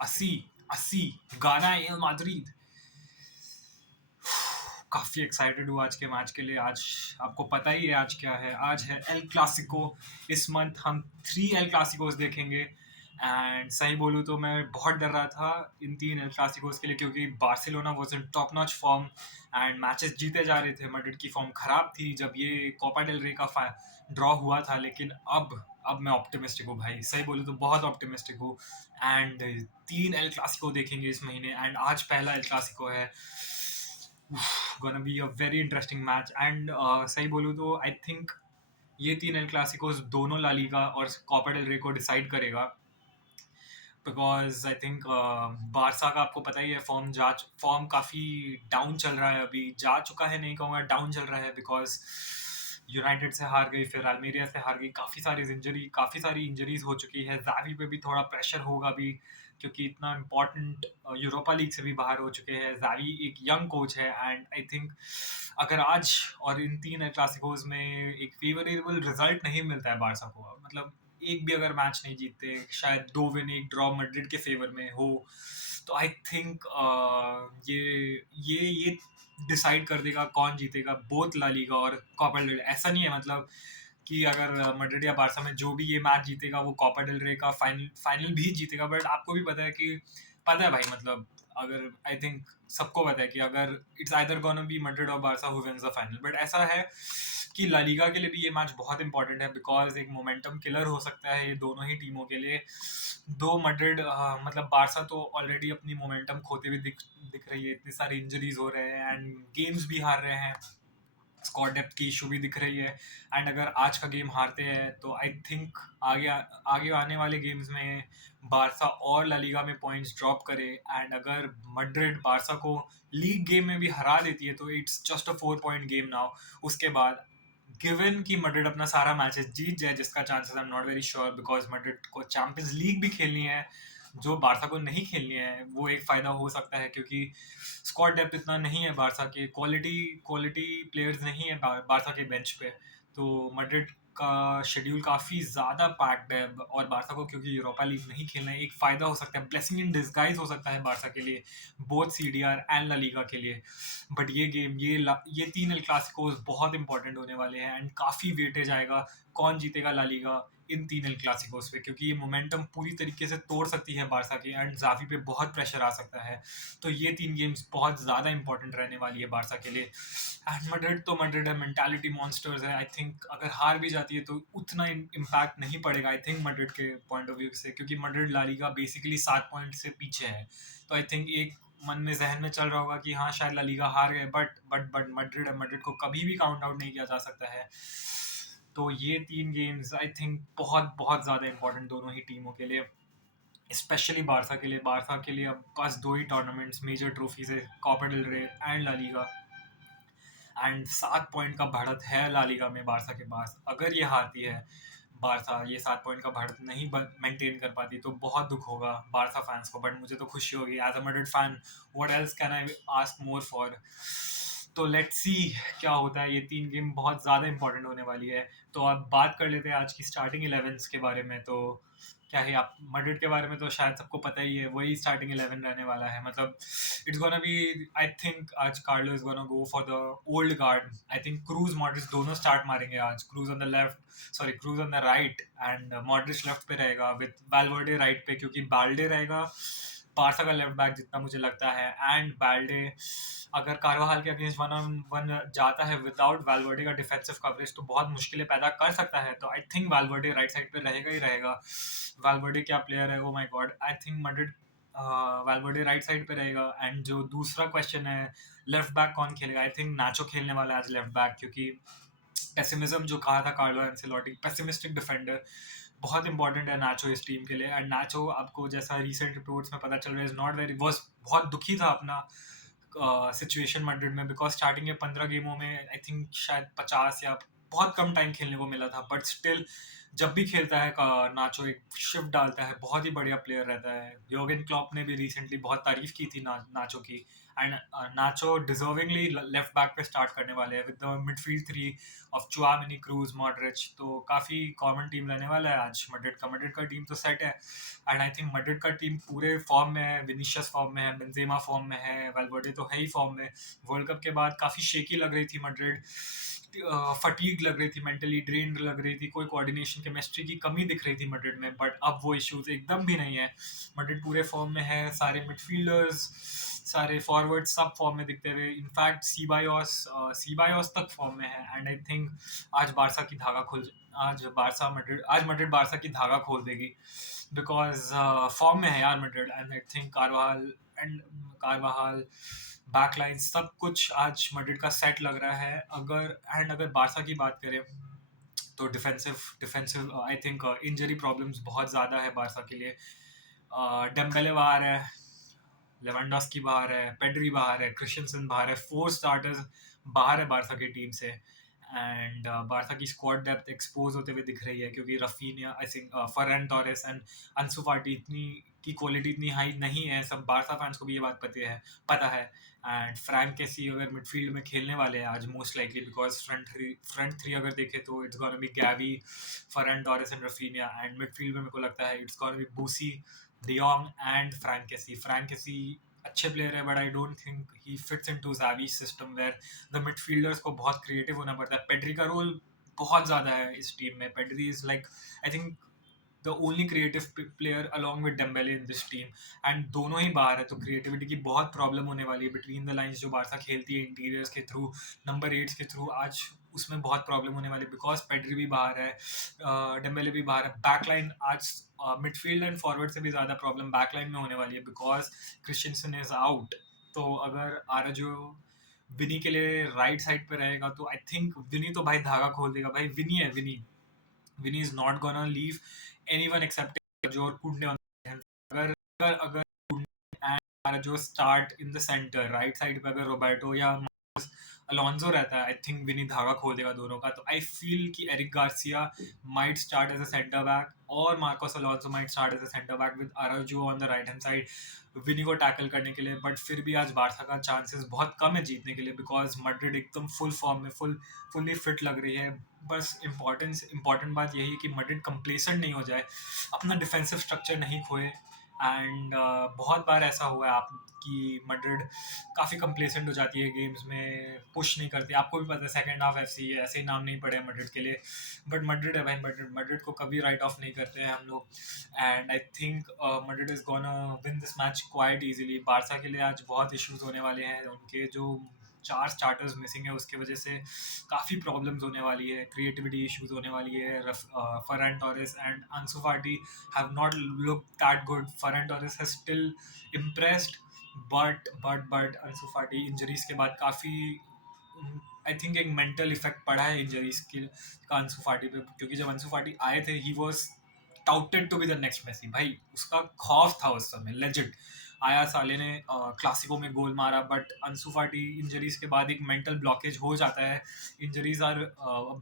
अस्सी अस्सी गाना एल मैड्रिड। काफ़ी एक्साइटेड हूँ आज के मैच के लिए। आज आपको पता ही है आज क्या है, आज है एल क्लासिको। इस मंथ हम 3 एल क्लासिकोस देखेंगे। एंड सही बोलूँ तो मैं बहुत डर रहा था इन 3 एल क्लासिकोस के लिए, क्योंकि Barcelona was in top notch form and matches जीते जा रहे थे। मैड्रिड की फॉर्म खराब थी जब ये कोपा डेल रे का ड्रॉ हुआ था, लेकिन अब मैं ऑप्टिमिस्टिक हूँ भाई, सही बोलूँ तो बहुत ऑप्टिमिस्टिक हूँ। एंड 3 एल क्लासिको देखेंगे इस महीने, एंड आज पहला एल क्लासिको है। gonna be a very interesting match and सही बोलूँ तो आई थिंक ये 3 एल क्लासिकोस दोनों ला लीगा और कोपा डेल रे को डिसाइड करेगा। बिकॉज आई थिंक बारसा का आपको पता ही है, फॉर्म काफ़ी डाउन चल रहा है, अभी जा चुका है नहीं कहूँगा, डाउन चल रहा है। बिकॉज यूनाइटेड से हार गई, फिर अल्मेरिया से हार गई, काफ़ी सारी इंजरीज हो चुकी है। जावी पे भी थोड़ा प्रेशर होगा अभी, क्योंकि इतना इम्पोर्टेंट यूरोपा लीग से भी बाहर हो चुके हैं। जावी एक यंग कोच है एंड आई थिंक अगर आज और इन 3 क्लासिकोज में एक फेवरेबल रिजल्ट नहीं मिलता है बारसा को, मतलब एक भी अगर मैच नहीं जीतते, शायद 2 विन 1 ड्रॉ मैड्रिड के फेवर में हो, तो आई थिंक ये डिसाइड कर देगा कौन जीतेगा बोथ ला लीगा और कोपा डेल रे। ऐसा नहीं है मतलब कि अगर मैड्रिड या बारसा में जो भी ये मैच जीतेगा वो कोपा डेल रे का फाइनल भी जीतेगा। बट आपको भी पता है भाई, मतलब अगर आई थिंक सबको पता है कि अगर it's either gonna be Madrid और Barca who wins the final. But ऐसा है कि ला लीगा के लिए भी ये मैच बहुत इंपॉर्टेंट है, बिकॉज एक मोमेंटम किलर हो सकता है ये दोनों ही टीमों के लिए। दो मैड्रिड मतलब बारसा तो ऑलरेडी अपनी मोमेंटम खोते हुए दिख रही है, इतने सारे इंजरीज हो रहे हैं एंड गेम्स भी हार रहे हैं, स्क्वाड डेप्थ की इशू भी दिख रही है। एंड अगर आज का गेम हारते हैं तो आई थिंक आगे आने वाले गेम्स में बारसा और ला लीगा में पॉइंट्स ड्रॉप करे। एंड अगर मैड्रिड बारसा को लीग गेम में भी हरा देती है तो it's just a 4 point game now. उसके बाद गिवन कि मैड्रिड अपना सारा मैचेस जीत जाए, जिसका chances I am not very sure, because Madrid को चैंपियंस लीग भी खेलनी है जो बारसा को नहीं खेलनी है। वो एक फायदा हो सकता है, क्योंकि स्क्वाड डेप्थ इतना नहीं है बारसा के, क्वालिटी प्लेयर्स नहीं है बारसा के बेंच पे। तो मैड्रिड का शेड्यूल काफ़ी ज़्यादा पैक्ड है, और बारसा को क्योंकि यूरोपा लीग नहीं खेलना है, एक फ़ायदा हो सकता है, ब्लेसिंग इन डिस्गाइज हो सकता है बारसा के लिए, both CDR and La Liga के लिए। बट ये गेम ये 3 एल क्लासिकोस बहुत इंपॉर्टेंट होने वाले हैं एंड काफ़ी वेटेज आएगा कौन जीतेगा ला लीगा इन 3 एल क्लासिकोस पे, क्योंकि ये मोमेंटम पूरी तरीके से तोड़ सकती है बारसा की एंड जावी पे बहुत प्रेशर आ सकता है। तो ये 3 गेम्स बहुत ज़्यादा इंपॉर्टेंट रहने वाली है बारसा के लिए। एंड मैड्रिड है, मेंटालिटी मॉन्स्टर्स है। आई थिंक अगर हार भी जाती है तो उतना इम्पैक्ट नहीं पड़ेगा आई थिंक मैड्रिड के पॉइंट ऑफ व्यू से, क्योंकि Madrid La Liga basically 7 point से पीछे है। तो आई थिंक एक मन में जहन में चल रहा होगा कि हाँ शायद ला लीगा हार गए, बट मैड्रिड को कभी भी काउंट आउट नहीं किया जा सकता है। तो ये 3 गेम्स आई थिंक बहुत बहुत ज़्यादा इंपॉर्टेंट दोनों ही टीमों के लिए, स्पेशली बारसा के लिए अब बस 2 ही टूर्नामेंट्स मेजर ट्रॉफीज है, Copa del Rey and La Liga. And 7 point का बढ़त है ला लीगा में बारसा के पास। अगर ये हारती है बारसा, ये 7 पॉइंट का बढ़त नहीं मेंटेन कर पाती, तो बहुत दुख होगा बारसा फैंस को। बट मुझे तो खुशी होगी as a Madrid fan, what else can I ask more for. तो लेट्स सी क्या होता है। ये 3 गेम बहुत ज़्यादा इंपॉर्टेंट होने वाली है। तो अब बात कर लेते हैं आज की स्टार्टिंग 11 के बारे में। तो क्या है, आप मैड्रिड के बारे में तो शायद सबको पता ही है, वही स्टार्टिंग 11 रहने वाला है। मतलब it's gonna be, I think आज Carlo is gonna go for the old guard. I think Kroos Modric दोनों स्टार्ट मारेंगे आज, Kroos on the right and Modric left पे रहेगा विद वैल्वर्डे राइट पे, क्योंकि बाल्डे रहेगा बारसा का लेफ्ट बैक जितना मुझे लगता है। एंड बाल्डे अगर कार्वाहाल के अगेंस्ट 1-on-1 जाता है विदाउट वैल्वर्डे का डिफेंसिव कवरेज तो बहुत मुश्किलें पैदा कर सकता है। तो I think Valverde right side पे रहेगा ही रहेगा। वैल्वर्डे क्या प्लेयर है, oh my God. I think Madrid Valverde right side पे रहेगा। एंड जो दूसरा क्वेश्चन है लेफ्ट बैक कौन खेलेगा, आई थिंक नाचो खेलने वाला है आज लेफ्ट बैक, क्योंकि पेसिमिज्म जो कहा था कार्लो एंसेलोटी, पेसिमिस्टिक डिफेंडर बहुत इंपॉर्टेंट है नाचो इस टीम के लिए। एंड नाचो आपको जैसा रिसेंट रिपोर्ट्स में पता चल रहा है इज नॉट वेरी, वॉज बहुत दुखी था अपना सिचुएशन मैड्रिड में, बिकॉज स्टार्टिंग के 15 गेमों में आई थिंक शायद 50 या बहुत कम टाइम खेलने को मिला था, बट स्टिल जब भी खेलता है नाचो एक शिफ्ट डालता है, बहुत ही बढ़िया प्लेयर रहता है। योर्गन क्लॉप ने भी रिसेंटली बहुत तारीफ की थी नाचो की। And Nacho deservingly left back पे स्टार्ट करने वाले हैं with the midfield three of Tchouameni, Kroos, Modric. तो काफी कॉमन टीम रहने वाला है आज मड्रिड का टीम तो सेट है। एंड आई थिंक मड्रिड का टीम पूरे फॉर्म में है, विनीशियस फॉर्म में है, बेंजेमा फॉर्म में है, वेलवर्डे तो है ही फॉर्म में। वर्ल्ड कप के बाद काफी शेकी लग रही थी मड्रिड, फटीग लग रही थी, मेंटली ड्रेन्ड लग रही थी, कोई कोऑर्डिनेशन केमिस्ट्री की कमी दिख रही थी मड्रिड में। बट अब वो इश्यूज एकदम भी नहीं है। मड्रिड पूरे फॉर्म में है, सारे मिडफील्डर्स, सारे फॉरवर्ड सब फॉर्म में दिखते हुए। इनफैक्ट सीबायोस तक फॉर्म में है। एंड आई थिंक आज बारसा की धागा खुल आज मड्रिड बारसा की धागा खोल देगी, बिकॉज फॉर्म में है यार Madrid. And I think कारवाहाल backline सब कुछ आज मड्रिड का सेट लग रहा है। अगर बारसा की बात करें तो defensive defensive I think injury problems बहुत ज़्यादा है बारसा के लिए। डेम्बेले बाहर है, लेवेंडोस्की बाहर है, पेड्री बाहर है, क्रिश्चियनसन बाहर है, 4 स्टार्टर्स बाहर है बारसा की टीम से। एंड बारसा की स्क्वाड डेप्थ एक्सपोज होते हुए दिख रही है, क्योंकि Raphinha, I think Ferran Torres and Ansu Fati इतनी की क्वालिटी इतनी हाई नहीं है। सब बारसा फैंस को भी ये बात पता है। एंड फ्रैंक कैसी अगर मिडफील्ड में खेलने वाले हैं आज most likely, because front three अगर देखें तो it's gonna be Gavi, Ferran Torres and Raphinha. And midfield में मेरे को लगता है it's gonna be Busi, de Jong and Franck Kessie अच्छे प्लेयर है, but I don't think he fits into Xavi system where the midfielders को बहुत creative होना पड़ता है। पेड्री का रोल बहुत ज़्यादा है इस टीम में। Pedri is like I think the only creative player along with Dembélé in this team. And दोनों ही बाहर है, तो क्रिएटिविटी की बहुत प्रॉब्लम होने वाली है बिटवीन द लाइंस। जो बारसा खेलती है इंटीरियर्स के थ्रू, नंबर 8 के थ्रू, आज उसमें बहुत प्रॉब्लम होने वाली है, बिकॉज पेड्री भी बाहर है, डेम्बेले भी बाहर है। बैकलाइन आज मिडफील्ड एंड फॉरवर्ड से भी ज़्यादा प्रॉब्लम बैकलाइन में होने वाली है, बिकॉज क्रिश्चियनसन इज आउट। तो अगर आराजो विनी के लिए राइट साइड पे रहेगा तो आई थिंक विनी तो भाई धागा खोल देगा। भाई विनी है, Vini is not gonna leave anyone except जो और Kounde on the right hand. अगर एंड जो start in the centre right side पे अगर रोबर्टो या अलोंजो रहता है, आई थिंक विनी धागा खोल देगा दोनों का। तो आई फील कि Eric Garcia might start as a centre back और Marcos Alonso might start as a centre back with Araujo on the right hand side, Vini को टैकल करने के लिए। बट फिर भी आज बारसा का चांसेस बहुत कम है जीतने के लिए, बिकॉज मड्रिड एकदम फुल फॉर्म में फुल्ली फिट लग रही है। बस इम्पॉर्टेंट बात यही है कि मड्रिड कंप्लेसेंट नहीं हो जाए, अपना डिफेंसिव स्ट्रक्चर नहीं खोए। एंड बहुत बार ऐसा हुआ है आप कि मड्रिड काफ़ी कंप्लेसेंट हो जाती है गेम्स में, पुश नहीं करती। आपको भी पता है सेकंड हाफ एफसी ऐसे ही नाम नहीं पड़े मड्रिड के लिए, बट मड्रिड है भाई, मड्रिड को कभी राइट ऑफ नहीं करते हैं हम लोग। And I think Madrid is gonna win this match quite easily. Barça के लिए आज बहुत इश्यूज होने वाले हैं, उनके जो 4 स्टार्टर्स मिसिंग है उसके वजह से काफ़ी प्रॉब्लम्स होने वाली है, क्रिएटिविटी इश्यूज होने वाली है। फरहान टोरेस एंड अंसु फाटी have not looked that good. Ferran Torres has still impressed, but अंसु फाटी इंजरीज के बाद काफ़ी आई थिंक एक मेंटल इफेक्ट पड़ा है इंजरीज का अंसु फाटी पे, क्योंकि जब अंसु फाटी आए थे ही was touted to be the next Messi. भाई उसका खौफ था उस समय, लेजिट। आया साले ने क्लासिको में गोल मारा, बट अंसु फाटी इंजरीज के बाद एक मेंटल ब्लॉकेज हो जाता है। Injuries are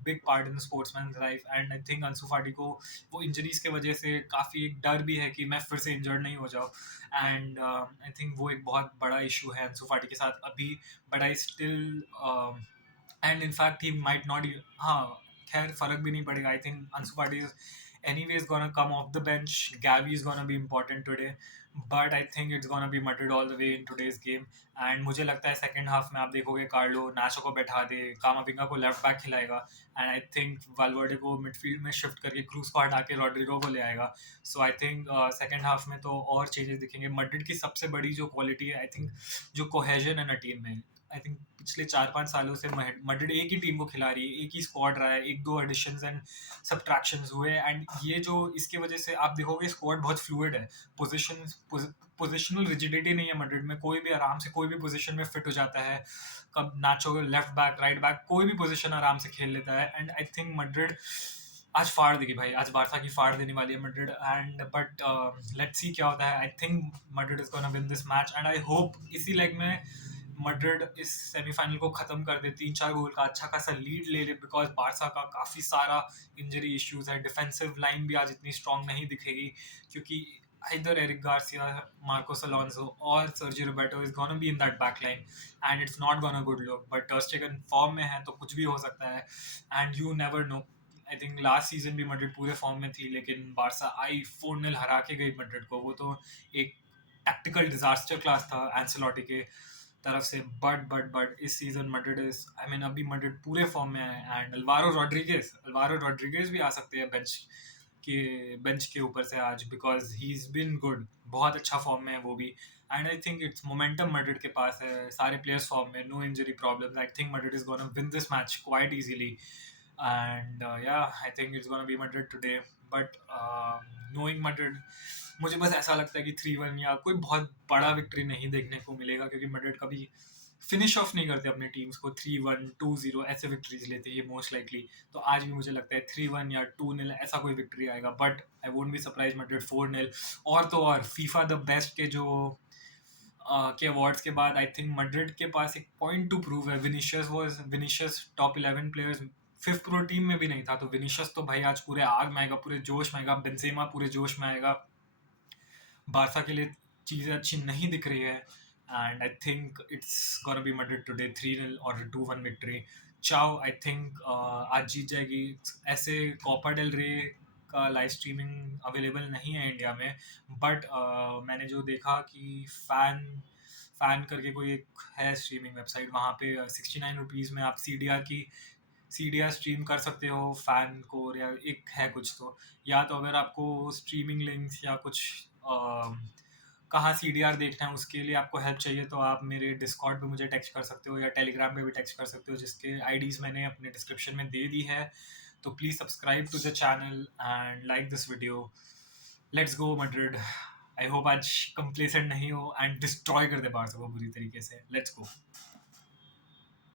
big part in sportsman life. And I think Ansu Fati को वो इंजरीज के वजह से काफ़ी एक डर भी है कि मैं फिर से इंजर्ड नहीं हो जाऊँ। एंड आई थिंक वो एक बहुत बड़ा इशू है अंसु फाटी के साथ अभी। But I still and in fact he might not, हाँ खैर फर्क भी नहीं पड़ेगा। आई थिंक अंसु फाटी is anyways gonna come off the bench. Gavi is gonna be important today, but I think it's gonna be Madrid all the way in today's game. And मुझे लगता है सेकंड हाफ में आप देखोगे Carlo नाचो को बैठा दे, कामाविंगा को लेफ्ट बैक खिलाएगा, एंड आई थिंक वालवर्डे को मिडफील्ड में शिफ्ट करके क्रूज को हटा के रॉड्रिगो को ले आएगा। सो आई थिंक सेकंड हाफ में तो और चेंजेस दिखेंगे। मड्रिड की सबसे बड़ी जो क्वालिटी है आई थिंक जो कोहेजन है ना टीम में, आई थिंक पिछले 4-5 सालों से मड्रिड एक ही टीम को खिला रही है, एक ही स्क्वाड रहा है, 1-2 एडिशंस एंड सब्ट्रैक्शंस हुए। एंड ये जो इसकी वजह से आप देखोगे स्क्वाड बहुत फ्लूइड है, पोजिशनल रिजिडिटी नहीं है मड्रिड में, कोई भी आराम से कोई भी पोजीशन में फिट हो जाता है। कब नाचो लेफ्ट बैक राइट बैक कोई भी पोजीशन आराम से खेल लेता है। एंड आई थिंक मड्रिड आज फाड़ देगी भाई, आज बारसा की फाड़ देने वाली है Madrid. And but let's see क्या होता है। I think Madrid is gonna win this match, and I hope इसी लेग में मैड्रिड इस सेमीफाइनल को ख़त्म कर दे, 3-4 गोल का अच्छा खासा लीड ले ले, बिकॉज बारसा का काफ़ी सारा इंजरी इश्यूज है। डिफेंसिव लाइन भी आज इतनी स्ट्रांग नहीं दिखेगी, क्योंकि either Eric Garcia, Marcos Alonso, or Sergio Roberto is gonna be in that back line, and it's not gonna good look. But Ter Stegen form में है तो कुछ भी हो सकता है, and you never know. I think last season भी Madrid पूरे फॉर्म में थी, लेकिन बारसा आई 4-0 हरा के गई मैड्रिड को। वो तो एक टैक्टिकल डिजास्टर क्लास था एंसेलोटी के तरफ से। बट इस season Madrid is, I mean अभी मैड्रिड पूरे फॉर्म में है, एंड अल्वारो रॉड्रिगेज भी आ सकते हैं बेंच के ऊपर से आज, because he is been good, बहुत अच्छा फॉर्म में है वो भी। And I think it's momentum Madrid के पास है, सारे प्लेयर्स फॉर्म में, no injury problem. I think Madrid is gonna win this match quite easily, and yeah, I think it's gonna be Madrid today. But knowing Madrid, मुझे बस ऐसा लगता है कि 3-1 या कोई बहुत बड़ा विक्ट्री नहीं देखने को मिलेगा, क्योंकि मैड्रिड कभी फिनिश ऑफ नहीं करते अपने टीम्स को। 3-1 2-0 ऐसे विक्ट्रीज लेते हैं मोस्ट लाइकली। तो आज भी मुझे लगता है 3-1 या 2-0 ऐसा कोई विक्ट्री आएगा, but I won't be surprise Madrid 4-0। और तो और फीफा द बेस्ट के जो के अवार्ड्स के बाद आई थिंक मैड्रिड के पास एक पॉइंट टू प्रूव है। Vinicius top 11 players fifth pro team में भी नहीं था, तो विनीशियस तो भाई आज पूरे आग में आएगा, पूरे जोश में आएगा। बेंजेमा पूरे जोश में आएगा। बारसा के लिए चीज़ें अच्छी नहीं दिख रही है, and I think it's gonna be Madrid today 3-0 और 2-1 विक्ट्री। चाओ, आई थिंक आज जीत जाएगी। ऐसे कोपा डेल रे का लाइव स्ट्रीमिंग अवेलेबल नहीं है इंडिया में, बट मैंने जो देखा कि फैन करके कोई एक है स्ट्रीमिंग वेबसाइट, वहाँ पे 69 रुपीज़ में आप सी डी आर स्ट्रीम कर सकते हो फैन को, या एक है कुछ तो। या तो अगर आपको स्ट्रीमिंग लिंक्स या कुछ कहाँ सी डी आर देखना है उसके लिए आपको हेल्प चाहिए, तो आप मेरे डिस्कॉर्ड पे मुझे टेक्स्ट कर सकते हो, या टेलीग्राम पे भी टेक्स्ट कर सकते हो, जिसके आईडीज़ मैंने अपने डिस्क्रिप्शन में दे दी है। तो please subscribe to the channel and like this video. Let's go Madrid. I hope आज कंप्लेसेंट नहीं हो एंड डिस्ट्रॉय कर दे बारसा को बुरी तरीके से। Let's go.